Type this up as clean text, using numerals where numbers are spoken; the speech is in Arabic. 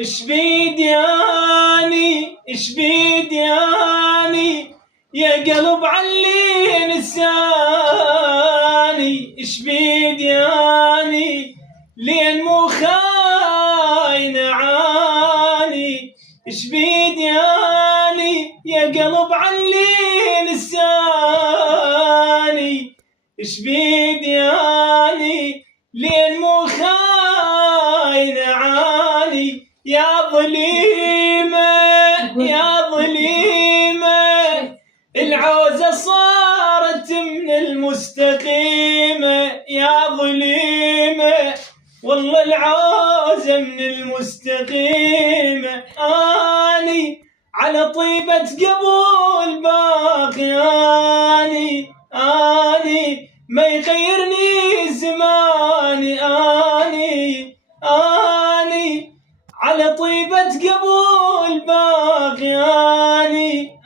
اش بيدياني اش بيدياني يا قلب علي نساني، اش بيدياني لين مو خاين عاني، اش بيدياني يا قلب علي نساني، اش بيدياني لين مو خاين عاني. يا ظليمة يا ظليمة العوزة صارت من المستقيمة، يا ظليمة والله العوزة من المستقيمة. أني على طيبة قبول باقياني، أني ما يغيرني زماني، أني على طيبة قبول باقياني.